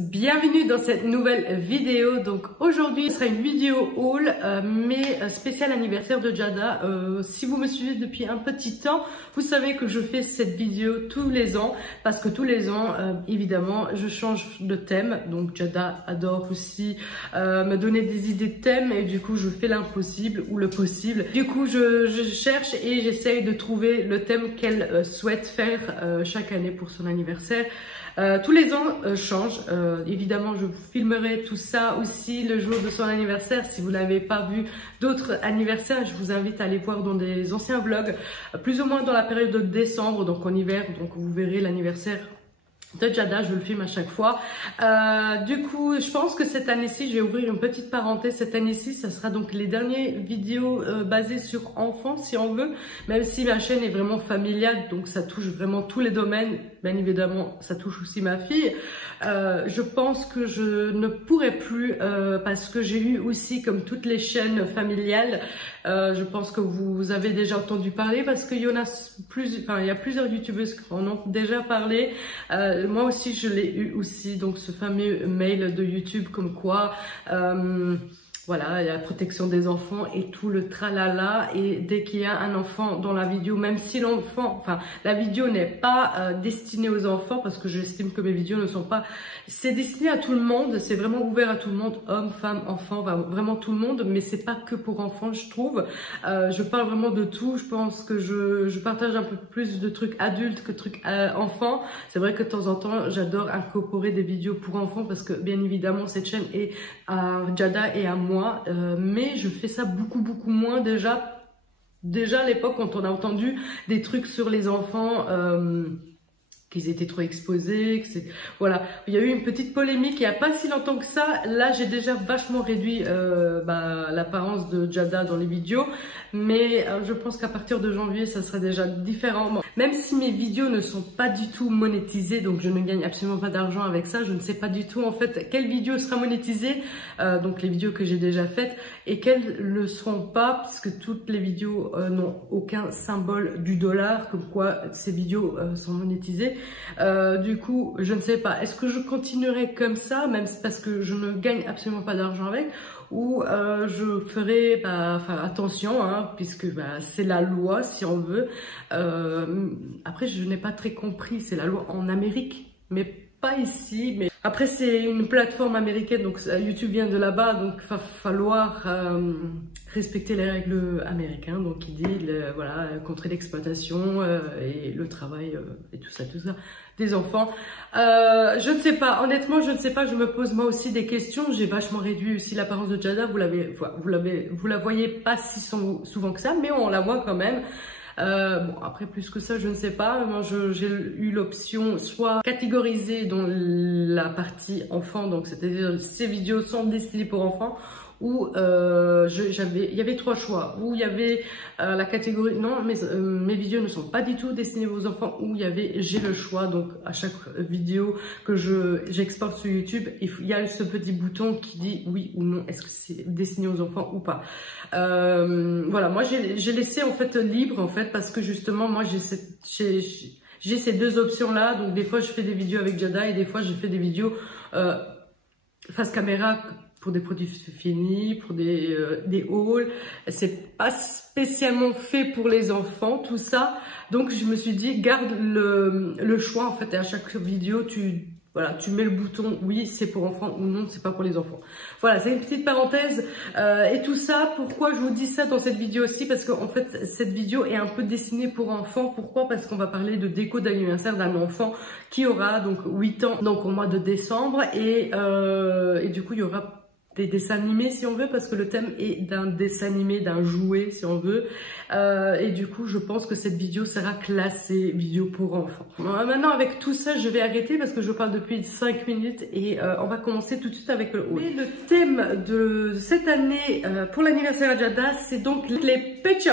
bienvenue dans cette nouvelle vidéo. Donc aujourd'hui ce sera une vidéo haul mais spécial anniversaire de Jada. Si vous me suivez depuis un petit temps, vous savez que je fais cette vidéo tous les ans parce que tous les ans évidemment je change de thème. Donc Jada adore aussi me donner des idées de thèmes et du coup je fais l'impossible ou le possible. Du coup je cherche et j'essaye de trouver le thème qu'elle souhaite faire chaque année pour son anniversaire. Tous les ans change. Évidemment, je vous filmerai tout ça aussi le jour de son anniversaire. Si vous n'avez pas vu d'autres anniversaires, je vous invite à aller voir dans des anciens vlogs, plus ou moins dans la période de décembre, donc en hiver. Donc vous verrez l'anniversaire de Jada, je le filme à chaque fois. Du coup, je pense que cette année-ci, je vais ouvrir une petite parenthèse. Cette année-ci, ça sera donc les dernières vidéos basées sur enfants, si on veut. Même si ma chaîne est vraiment familiale, donc ça touche vraiment tous les domaines. Bien évidemment, ça touche aussi ma fille. Je pense que je ne pourrai plus parce que j'ai eu aussi, comme toutes les chaînes familiales, je pense que vous avez déjà entendu parler parce qu'il y en a il y a plusieurs youtubeuses qui en ont déjà parlé. Moi aussi je l'ai eu aussi, donc ce fameux mail de YouTube comme quoi voilà, il y a la protection des enfants et tout le tralala. Et dès qu'il y a un enfant dans la vidéo, même si l'enfant, enfin la vidéo n'est pas destinée aux enfants, parce que j'estime que mes vidéos ne sont pas, c'est destiné à tout le monde, c'est vraiment ouvert à tout le monde, hommes, femmes, enfants, vraiment tout le monde, mais c'est pas que pour enfants, je trouve. Je parle vraiment de tout. Je pense que je partage un peu plus de trucs adultes que de trucs enfants. C'est vrai que de temps en temps j'adore incorporer des vidéos pour enfants parce que bien évidemment cette chaîne est à Jada et à moi. Mais je fais ça beaucoup moins déjà à l'époque quand on a entendu des trucs sur les enfants qu'ils étaient trop exposés, voilà, il y a eu une petite polémique il n'y a pas si longtemps que ça. Là j'ai déjà vachement réduit l'apparence de Jada dans les vidéos, mais je pense qu'à partir de janvier ça sera déjà différent. Bon, même si mes vidéos ne sont pas du tout monétisées, donc je ne gagne absolument pas d'argent avec ça, je ne sais pas du tout en fait quelle vidéo sera monétisée, donc les vidéos que j'ai déjà faites, et quelles ne le seront pas, puisque toutes les vidéos n'ont aucun symbole du dollar, comme quoi ces vidéos sont monétisées. Du coup, je ne sais pas, est-ce que je continuerai comme ça, même parce que je ne gagne absolument pas d'argent avec, ou je ferai attention, hein, puisque c'est la loi si on veut. Après, je n'ai pas très compris, c'est la loi en Amérique, mais pas ici. Mais après, c'est une plateforme américaine, donc YouTube vient de là-bas, donc il va falloir respecter les règles américaines, donc qui dit voilà, contrer l'exploitation et le travail et tout ça des enfants. Je ne sais pas, honnêtement je ne sais pas, je me pose moi aussi des questions. J'ai vachement réduit aussi l'apparence de Jada, vous la voyez pas si souvent que ça, mais on la voit quand même. Bon, après plus que ça je ne sais pas. Moi j'ai eu l'option soit catégorisée dans la partie enfant, donc c'est-à-dire ces vidéos sont destinées pour enfants, où il y avait trois choix, où il y avait la catégorie non, mes vidéos ne sont pas du tout destinées aux enfants, où il y avait j'ai le choix. Donc à chaque vidéo que j'exporte sur YouTube, il y a ce petit bouton qui dit oui ou non, est-ce que c'est destiné aux enfants ou pas. Voilà, moi j'ai laissé en fait libre en fait, parce que justement moi j'ai ces deux options là. Donc des fois je fais des vidéos avec Jada et des fois je fais des vidéos face caméra pour des produits finis, pour des hauls. C'est pas spécialement fait pour les enfants tout ça, donc je me suis dit garde le choix en fait, et à chaque vidéo tu mets le bouton oui c'est pour enfants ou non c'est pas pour les enfants. Voilà, c'est une petite parenthèse. Et tout ça, pourquoi je vous dis ça dans cette vidéo aussi, parce qu'en fait cette vidéo est un peu destinée pour enfants. Pourquoi? Parce qu'on va parler de déco d'anniversaire d'un enfant qui aura donc 8 ans donc au mois de décembre, et du coup il y aura des dessins animés si on veut, parce que le thème est d'un dessin animé, d'un jouet si on veut, et du coup je pense que cette vidéo sera classée vidéo pour enfants. Maintenant avec tout ça je vais arrêter parce que je parle depuis 5 minutes et on va commencer tout de suite avec le haul. Et le thème de cette année pour l'anniversaire à Jada, c'est donc les Pet Shop.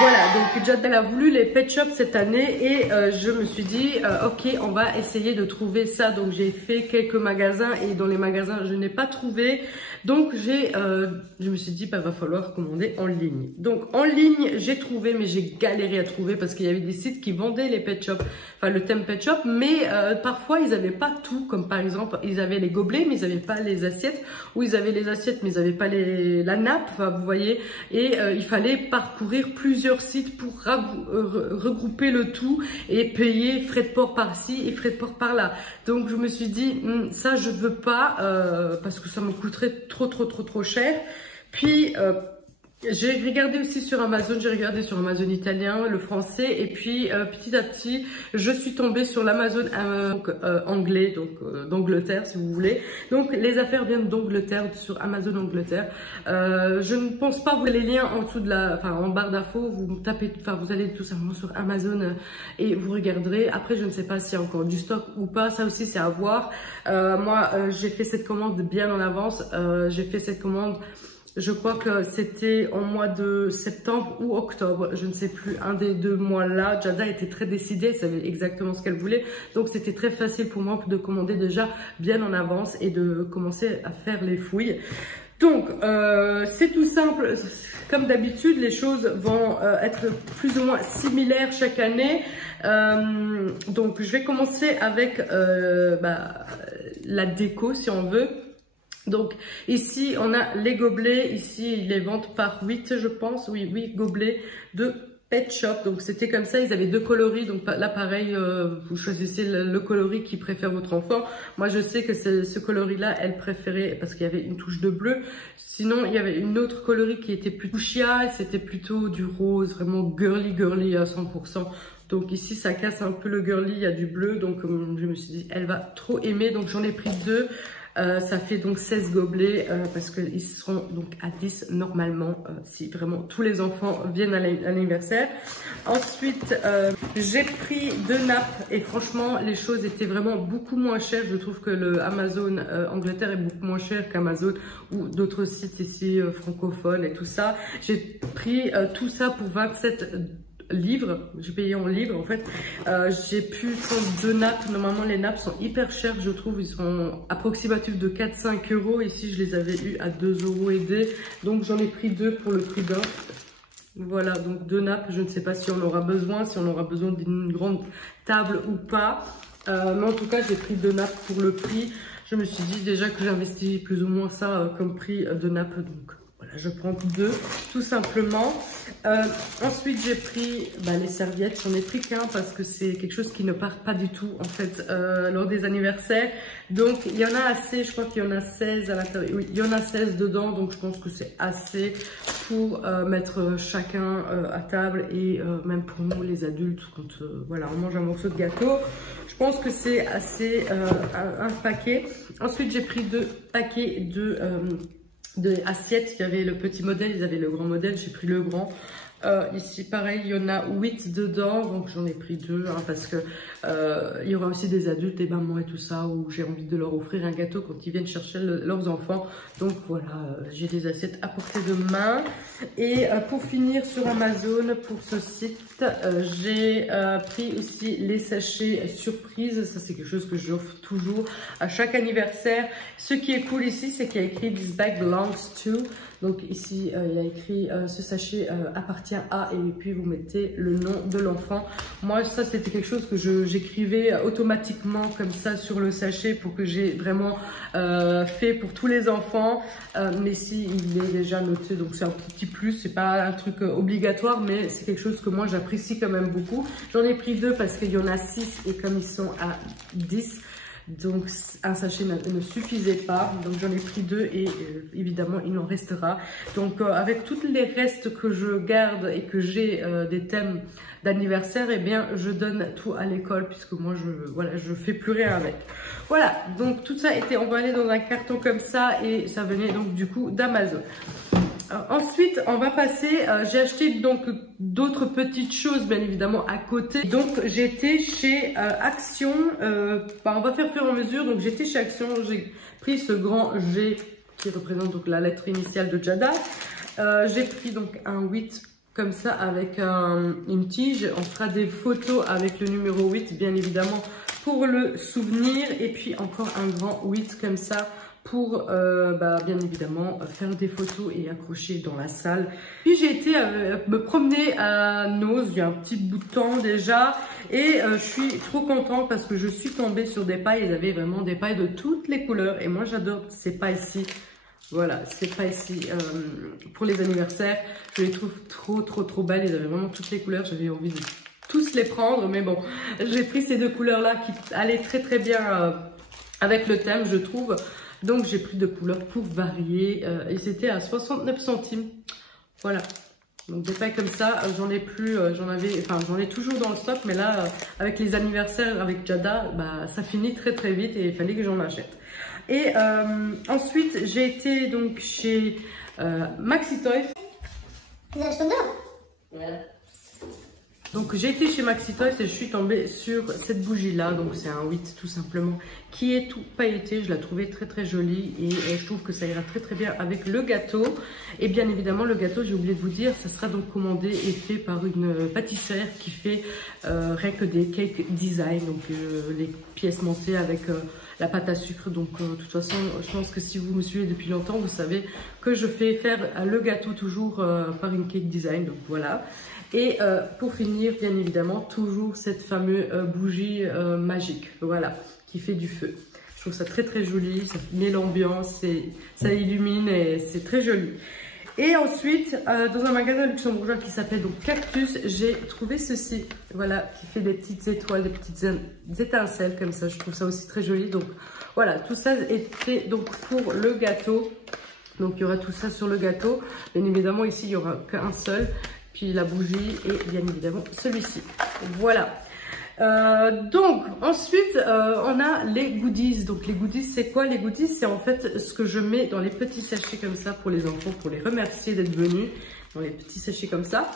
Voilà, donc Jada elle a voulu les pet shops cette année et je me suis dit ok, on va essayer de trouver ça. Donc j'ai fait quelques magasins et dans les magasins je n'ai pas trouvé. Donc je me suis dit bah va falloir commander en ligne. Donc en ligne j'ai trouvé, mais j'ai galéré à trouver parce qu'il y avait des sites qui vendaient les pet shops, enfin le thème pet shop, mais parfois ils n'avaient pas tout, comme par exemple ils avaient les gobelets mais ils n'avaient pas les assiettes, ou ils avaient les assiettes mais ils n'avaient pas la nappe, enfin vous voyez, et il fallait parcourir plusieurs sites pour regrouper le tout et payer frais de port par-ci et frais de port par-là. Donc je me suis dit ça je veux pas parce que ça me coûterait trop cher. Puis j'ai regardé aussi sur Amazon, j'ai regardé sur Amazon italien, le français, et puis petit à petit, je suis tombée sur l'Amazon anglais, donc d'Angleterre si vous voulez. Donc les affaires viennent d'Angleterre, sur Amazon Angleterre. Je ne pense pas, vous avez les liens en dessous de en barre d'infos, vous tapez, vous allez tout simplement sur Amazon et vous regarderez. Après, je ne sais pas s'il y a encore du stock ou pas, ça aussi c'est à voir. Moi, j'ai fait cette commande bien en avance, j'ai fait cette commande. Je crois que c'était en mois de septembre ou octobre, je ne sais plus, un des deux mois-là. Jada était très décidée, elle savait exactement ce qu'elle voulait. Donc c'était très facile pour moi de commander déjà bien en avance et de commencer à faire les fouilles. Donc c'est tout simple, comme d'habitude les choses vont être plus ou moins similaires chaque année. Donc je vais commencer avec la déco si on veut. Donc ici on a les gobelets, ici ils les vendent par 8 je pense, oui 8 gobelets de Pet Shop. Donc c'était comme ça, ils avaient deux coloris, donc là pareil vous choisissez le coloris qui préfère votre enfant. Moi je sais que ce coloris là elle préférait parce qu'il y avait une touche de bleu. Sinon il y avait une autre coloris qui était plus fuchsia, c'était plutôt du rose, vraiment girly à 100%. Donc ici ça casse un peu le girly, il y a du bleu, donc je me suis dit elle va trop aimer, donc j'en ai pris 2. Ça fait donc 16 gobelets parce qu'ils seront donc à 10 normalement si vraiment tous les enfants viennent à l'anniversaire. Ensuite, j'ai pris 2 nappes et franchement les choses étaient vraiment beaucoup moins chères. Je trouve que le Amazon Angleterre est beaucoup moins cher qu'Amazon ou d'autres sites ici francophones et tout ça. J'ai pris tout ça pour 27 livres, j'ai payé en livres en fait. J'ai pu prendre 2 nappes. Normalement les nappes sont hyper chères, je trouve, ils sont approximatifs de 4-5 euros. Ici je les avais eu à 2 euros et des, donc j'en ai pris 2 pour le prix d'un. Voilà, donc 2 nappes, je ne sais pas si on aura besoin, d'une grande table ou pas, mais en tout cas j'ai pris 2 nappes pour le prix. Je me suis dit déjà que j'investis plus ou moins ça comme prix de nappes, donc voilà, je prends 2 tout simplement. Ensuite j'ai pris les serviettes, j'en ai pris qu'un parce que c'est quelque chose qui ne part pas du tout en fait lors des anniversaires. Donc il y en a assez, je crois qu'il y en a 16 à l'intérieur, oui il y en a 16 dedans, donc je pense que c'est assez pour mettre chacun à table et même pour nous les adultes quand voilà on mange un morceau de gâteau. Je pense que c'est assez un paquet. Ensuite j'ai pris 2 paquets de assiettes. Il y avait le petit modèle, ils avaient le grand modèle, j'ai pris le grand. Ici pareil il y en a 8 dedans, donc j'en ai pris 2 parce que il y aura aussi des adultes, des mamans et tout ça où j'ai envie de leur offrir un gâteau quand ils viennent chercher leurs enfants. Donc voilà, j'ai des assiettes à portée de main. Et pour finir sur Amazon, pour ce site, j'ai pris aussi les sachets surprises. Ça c'est quelque chose que j'offre toujours à chaque anniversaire. Ce qui est cool ici, c'est qu'il y a écrit "This bag belongs to". Donc ici, il y a écrit ce sachet appartient à, et puis vous mettez le nom de l'enfant. Moi, ça c'était quelque chose que j'écrivais automatiquement comme ça sur le sachet pour que j'ai vraiment fait pour tous les enfants. Mais si il est déjà noté, donc c'est un petit plus, c'est pas un truc obligatoire, mais c'est quelque chose que moi j'apprécie quand même beaucoup. J'en ai pris 2 parce qu'il y en a 6 et comme ils sont à 10, donc un sachet ne suffisait pas, donc j'en ai pris 2 et évidemment il en restera. Donc avec tous les restes que je garde et que j'ai des thèmes d'anniversaire, et bien je donne tout à l'école puisque moi je fais plus rien avec. Voilà, donc tout ça était emballé dans un carton comme ça et ça venait donc du coup d'Amazon. Ensuite, on va passer, j'ai acheté donc d'autres petites choses bien évidemment à côté. Donc j'étais chez Action, on va faire fur et à mesure. Donc j'étais chez Action, j'ai pris ce grand G qui représente donc la lettre initiale de Jada. J'ai pris donc un 8 comme ça avec une tige. On fera des photos avec le numéro 8 bien évidemment pour le souvenir, et puis encore un grand 8 comme ça pour bien évidemment faire des photos et accrocher dans la salle. Puis j'ai été me promener à Noz il y a un petit bout de temps déjà, et je suis trop contente parce que je suis tombée sur des pailles. Ils avaient vraiment des pailles de toutes les couleurs et moi j'adore ces pailles-ci. Voilà, ces pailles-ci pour les anniversaires, je les trouve trop belles. Ils avaient vraiment toutes les couleurs, j'avais envie de tous les prendre, mais bon, j'ai pris ces deux couleurs-là qui allaient très bien avec le thème, je trouve. Donc j'ai pris deux couleurs pour varier et c'était à 69 centimes. Voilà. Donc des pailles comme ça, j'en ai plus, j'en ai toujours dans le stock, mais là avec les anniversaires avec Jada, ça finit très vite et il fallait que j'en achète. Et ensuite j'ai été donc chez Maxi Toys. Donc j'ai été chez Maxi Toys et je suis tombée sur cette bougie là, donc c'est un 8 tout simplement, qui est tout pailleté. Je la trouvais très jolie et je trouve que ça ira très bien avec le gâteau. Et bien évidemment le gâteau, j'ai oublié de vous dire, ça sera donc commandé et fait par une pâtissière qui fait rien que des cake design, donc les pièces montées avec la pâte à sucre. Donc de toute façon je pense que si vous me suivez depuis longtemps, vous savez que je fais faire le gâteau toujours par une cake design, donc voilà. Et pour finir, bien évidemment, toujours cette fameuse bougie magique, voilà, qui fait du feu. Je trouve ça très joli, ça met l'ambiance, ça illumine et c'est très joli. Et ensuite, dans un magasin luxembourgeois qui s'appelle donc Cactus, j'ai trouvé ceci, voilà, qui fait des petites étoiles, des petites étincelles comme ça. Je trouve ça aussi très joli. Donc voilà, tout ça était donc pour le gâteau. Donc il y aura tout ça sur le gâteau. Bien évidemment, ici, il n'y aura qu'un seul. Puis la bougie et bien évidemment celui-ci. Voilà. Donc ensuite on a les goodies. Donc les goodies, c'est quoi les goodies? C'est en fait ce que je mets dans les petits sachets comme ça pour les enfants, pour les remercier d'être venus, dans les petits sachets comme ça.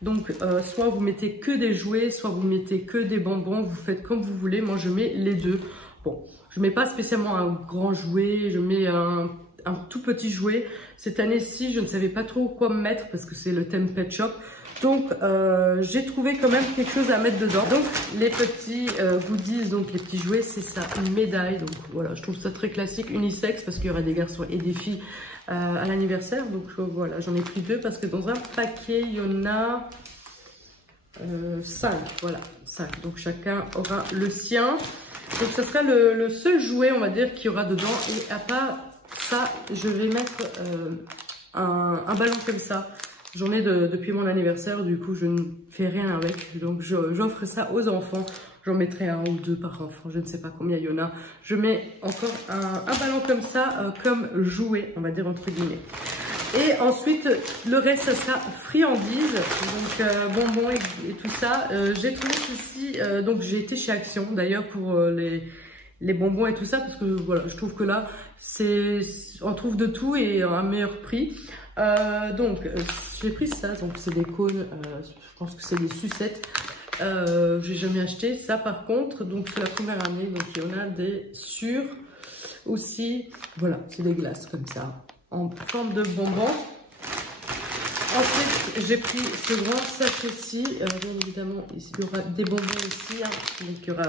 Donc soit vous mettez que des jouets, soit vous mettez que des bonbons, vous faites comme vous voulez. Moi je mets les deux. Bon, je mets pas spécialement un grand jouet, je mets un tout petit jouet. Cette année-ci, je ne savais pas trop quoi me mettre parce que c'est le thème Pet Shop. Donc, j'ai trouvé quand même quelque chose à mettre dedans. Donc, les petits goodies, donc les petits jouets, c'est ça, une médaille. Donc, voilà, je trouve ça très classique, unisexe, parce qu'il y aura des garçons et des filles à l'anniversaire. Donc, voilà, j'en ai pris deux parce que dans un paquet, il y en a 5. Voilà, 5. Donc, chacun aura le sien. Donc, ça sera le seul jouet, on va dire, qu'il y aura dedans. Et à part ça, je vais mettre un ballon comme ça. J'en ai depuis mon anniversaire, du coup je ne fais rien avec. Donc j'offre ça aux enfants. J'en mettrai un ou deux par enfant, je ne sais pas combien il y en a. Je mets encore un ballon comme ça, comme jouet, on va dire entre guillemets. Et ensuite, le reste, ça sera friandises, donc bonbons et tout ça. J'ai trouvé ceci, donc j'ai été chez Action d'ailleurs pour les bonbons et tout ça, parce que voilà, je trouve que là, on trouve de tout et à un meilleur prix. Donc j'ai pris ça, donc c'est des cônes, je pense que c'est des sucettes. J'ai jamais acheté ça par contre, donc c'est la première année, donc il y en a des sûrs aussi. Voilà, c'est des glaces comme ça en forme de bonbons. Ensuite j'ai pris ce grand sachet-ci, bien évidemment il y aura des bonbons ici, hein. Donc il y aura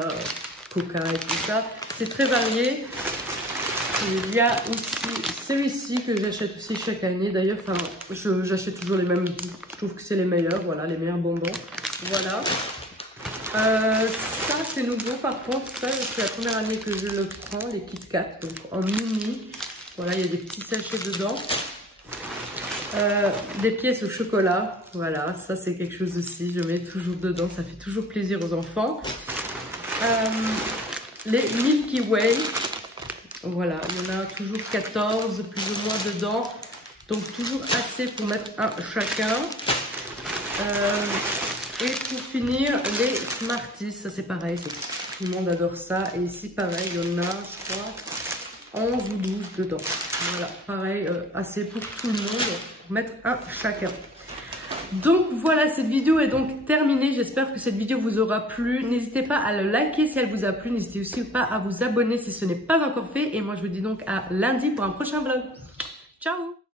Coca et tout ça, c'est très varié. Il y a aussi celui-ci que j'achète aussi chaque année. D'ailleurs, enfin, j'achète toujours les mêmes. Je trouve que c'est les meilleurs. Voilà, les meilleurs bonbons. Voilà. Ça, c'est nouveau. Par contre, ça, c'est la première année que je le prends. Les Kit Kat, donc en mini. Voilà, il y a des petits sachets dedans. Des pièces au chocolat. Voilà, ça, c'est quelque chose aussi. Je mets toujours dedans. Ça fait toujours plaisir aux enfants. Les Milky Way. Voilà, il y en a toujours 14 plus ou moins dedans, donc toujours assez pour mettre un chacun. Et pour finir, les Smarties, ça c'est pareil, tout le monde adore ça. Et ici pareil, il y en a, je crois, 11 ou 12 dedans. Voilà, pareil, assez pour tout le monde, pour mettre un chacun. Donc voilà, cette vidéo est donc terminée. J'espère que cette vidéo vous aura plu. N'hésitez pas à le liker si elle vous a plu. N'hésitez aussi pas à vous abonner si ce n'est pas encore fait. Et moi je vous dis donc à lundi pour un prochain vlog. Ciao!